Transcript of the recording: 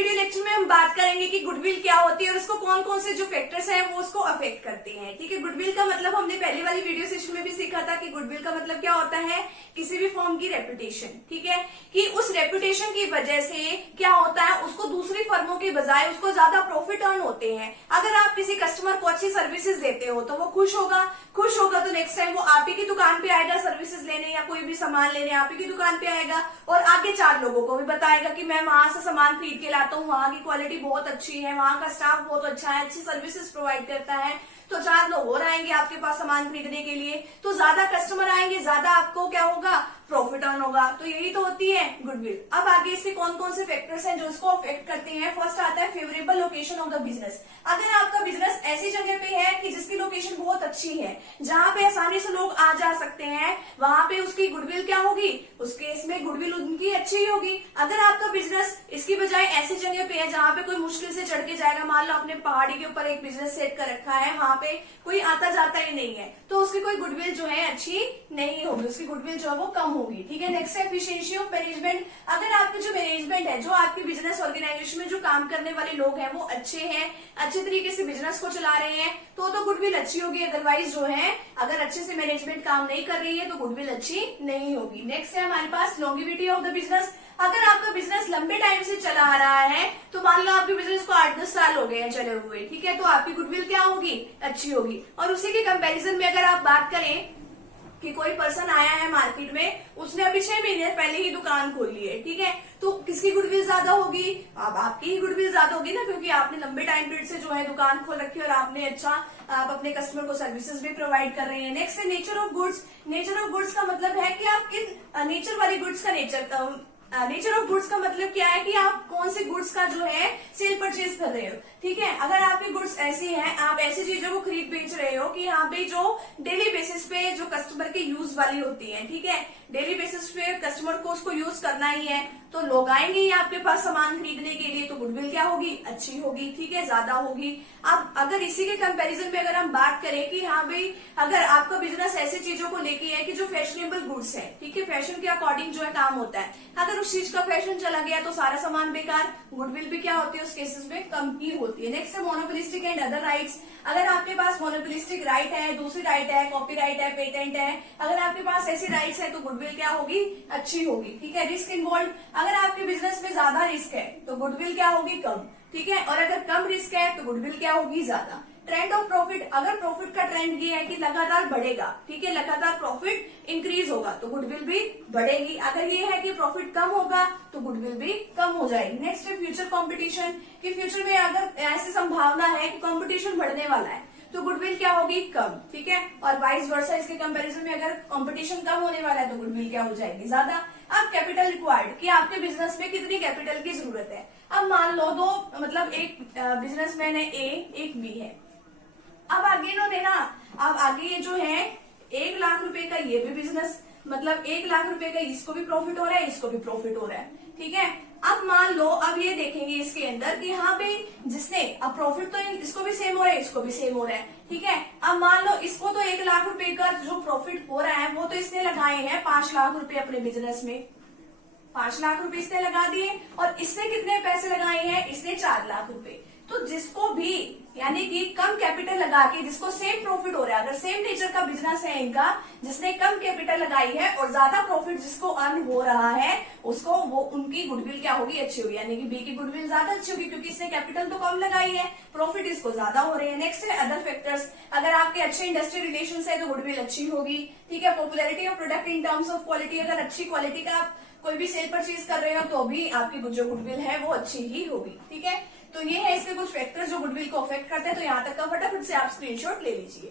Video lecture में हम बात करेंगे कि गुडविल क्या होती है और उसको कौन कौन से जो फैक्टर्स हैं वो उसको अफेक्ट करते हैं। ठीक है, गुडविल का मतलब हमने पहले वाली वीडियो सेशन में भी सीखा था कि गुडविल का मतलब क्या होता है, किसी भी फर्म की रेपुटेशन। ठीक है, कि उस रेपुटेशन की वजह से क्या होता है, उसको दूसरी फर्मों की बजाय उसको ज्यादा प्रॉफिट अर्न होते हैं। अगर आप किसी कस्टमर को अच्छी सर्विसेज देते हो तो वो खुश होगा तो नेक्स्ट टाइम वो आप ही की दुकान पे आएगा सर्विसेज लेने या कोई भी सामान लेने आप ही की दुकान पे आएगा और आगे 4 लोगों को भी बताएगा कि मैं वहां से सामान खरीद के लाता हूँ, वहां की क्वालिटी बहुत अच्छी है, वहां का स्टाफ बहुत अच्छा है, अच्छी सर्विसेज प्रोवाइड करता है। तो 4 लोग और आएंगे आपके पास सामान खरीदने के लिए, तो ज्यादा कस्टमर आएंगे, ज्यादा आपको क्या होगा, प्रॉफिट अर्न होगा। तो यही तो होती है गुडविल। अब आगे इसके कौन कौन से फैक्टर्स हैं जो इसको अफेक्ट करते हैं। फर्स्ट आता है favourable location of the business. अगर आपका बिजनेस ऐसी जगह पे है कि जिसकी लोकेशन बहुत अच्छी है, जहां पे आसानी से लोग आ जा सकते हैं, वहां पे उसकी गुडविल क्या होगी, उस केस में गुडविल उनकी अच्छी ही होगी। अगर आपका बिजनेस इसकी बजाय ऐसी जगह पे है जहां पे कोई मुश्किल से चढ़ के जाएगा, मान लो आपने पहाड़ी के ऊपर एक बिजनेस सेट कर रखा है, वहां पे कोई आता जाता ही नहीं है, तो उसकी कोई गुडविल जो है अच्छी नहीं होगी, उसकी गुडविल जो है वो कम होगी। ठीक है, नेक्स्ट है एफिशिएंसी ऑफ मैनेजमेंट। अगर आपके जो मैनेजमेंट है, जो आपकी बिजनेस ऑर्गेनाइजेशन में जो काम करने वाले लोग हैं वो अच्छे हैं, अच्छे तरीके से बिजनेस को चला रहे हैं, तो गुडविल अच्छी होगी। अदरवाइज जो है, अगर अच्छे से मैनेजमेंट काम नहीं कर रही है तो गुडविल अच्छी नहीं होगी। नेक्स्ट है हमारे पास लॉन्गिविटी ऑफ द बिजनेस। अगर आपका बिजनेस लंबे टाइम से चला आ रहा है, तो मान लो आपके बिजनेस को 8-10 साल हो गए हैं चले हुए, ठीक है, तो आपकी गुडविल क्या होगी, अच्छी होगी। और उसी के कंपैरिजन में अगर आप बात करें कि कोई पर्सन आया है मार्केट में, उसने अभी 6 महीने पहले ही दुकान खोल ली है, ठीक है, तो किसकी गुडविल ज्यादा होगी, अब आपकी ही गुडविल ज्यादा होगी ना, क्योंकि आपने लंबे टाइम पीरियड से जो है दुकान खोल रखी है और आपने अच्छा आप अपने कस्टमर को सर्विसेज भी प्रोवाइड कर रहे हैं। नेक्स्ट है nature of goods. Nature of goods का मतलब है कि आप किन नेचर वाली गुड्स का नेचर ऑफ गुड्स का मतलब क्या है कि आप कौन से गुड्स का जो है सेल परचेज कर रहे हो। ठीक है, अगर आपकी गुड्स ऐसी हैं, आप ऐसी चीजों को खरीद बेच रहे हो कि यहाँ पे जो डेली बेसिस पे जो कस्टमर के यूज वाली होती है, ठीक है, डेली बेसिस पे कस्टमर को उसको यूज करना ही है, तो लोग आएंगे ही आपके पास सामान खरीदने के लिए, तो गुडविल क्या होगी, अच्छी होगी। ठीक है, ज्यादा होगी। अब अगर इसी के कंपैरिजन में अगर हम बात करें कि हाँ भाई, अगर आपका बिजनेस ऐसी चीजों को लेके है कि जो फैशनेबल गुड्स है, ठीक है, फैशन के अकॉर्डिंग जो है काम होता है, अगर उस चीज का फैशन चला गया तो सारा सामान बेकार, गुडविल भी क्या होती है उस केसेस में कम ही होती है। नेक्स्ट है मोनोपोलिस्टिक एंड अदर राइट्स। अगर आपके पास मोनोपोलिस्टिक राइट है, दूसरी राइट है, कॉपीराइट है, पेटेंट है, अगर आपके पास ऐसी राइट्स है तो गुडविल क्या होगी, अच्छी होगी। ठीक है, रिस्क इन्वॉल्व। अगर आपके बिजनेस में ज्यादा रिस्क है तो गुडविल क्या होगी, कम। ठीक है, और अगर कम रिस्क है तो गुडविल क्या होगी, ज्यादा। Trend of profit. अगर प्रॉफिट का ट्रेंड ये है कि लगातार बढ़ेगा, ठीक है, लगातार प्रॉफिट इंक्रीज होगा तो गुडविल भी बढ़ेगी। अगर ये है कि प्रॉफिट कम होगा तो गुडविल भी कम हो जाएगी। नेक्स्ट है फ्यूचर कंपटीशन, कि फ्यूचर में अगर ऐसी संभावना है कि कंपटीशन बढ़ने वाला है तो गुडविल क्या होगी, कम। ठीक है, और वाइस वर्सा इसके कंपैरिजन में अगर कंपटीशन कम होने वाला है तो गुडविल क्या हो जाएगी, ज्यादा। अब कैपिटल रिक्वायर्ड, कि आपके बिजनेस में कितनी कैपिटल की जरूरत है। अब मान लो मतलब एक बिजनेसमैन है ए, एक बी है। अब आगे इन्होंने ना, अब आगे ये जो है 1 लाख रुपए का ये भी बिजनेस, मतलब 1 लाख रुपए का इसको भी प्रॉफिट हो रहा है, इसको भी प्रॉफिट हो रहा है। ठीक है, अब मान लो, अब ये देखेंगे इसके अंदर कि हाँ भाई, जिसने अब प्रॉफिट तो इसको भी सेम हो रहा है, इसको भी सेम हो रहा है। ठीक है, अब मान लो इसको तो 1 लाख रुपए का जो प्रॉफिट हो रहा है वो तो इसने लगाए हैं 5 लाख रुपए अपने बिजनेस में, 5 लाख रुपए इसने लगा दिए, और इसने कितने पैसे लगाए हैं, इसने 4 लाख रुपए। तो जिसको भी यानी कि कम कैपिटल लगा के जिसको सेम प्रॉफिट हो रहा है, अगर सेम नेचर का बिजनेस है इनका, जिसने कम कैपिटल लगाई है और ज्यादा प्रॉफिट जिसको अर्न हो रहा है, उसको वो उनकी गुडविल क्या होगी, अच्छी होगी। यानी कि बी की गुडविल ज्यादा अच्छी होगी क्योंकि इसने कैपिटल तो कम लगाई है, प्रॉफिट इसको ज्यादा हो रहे हैं। नेक्स्ट है अदर फैक्टर्स। अगर आपके अच्छे इंडस्ट्री रिलेशन है तो गुडविल अच्छी होगी। ठीक है, popularity of product in terms of quality. अगर अच्छी क्वालिटी का आप कोई भी सेल परचेज कर रहे हो तो भी आपकी जो गुडविल है वो अच्छी ही होगी। ठीक है, तो ये है इसके कुछ फैक्टर्स जो गुडविल को अफेक्ट करते हैं। तो यहाँ तक का फटाफट से आप स्क्रीनशॉट ले लीजिए।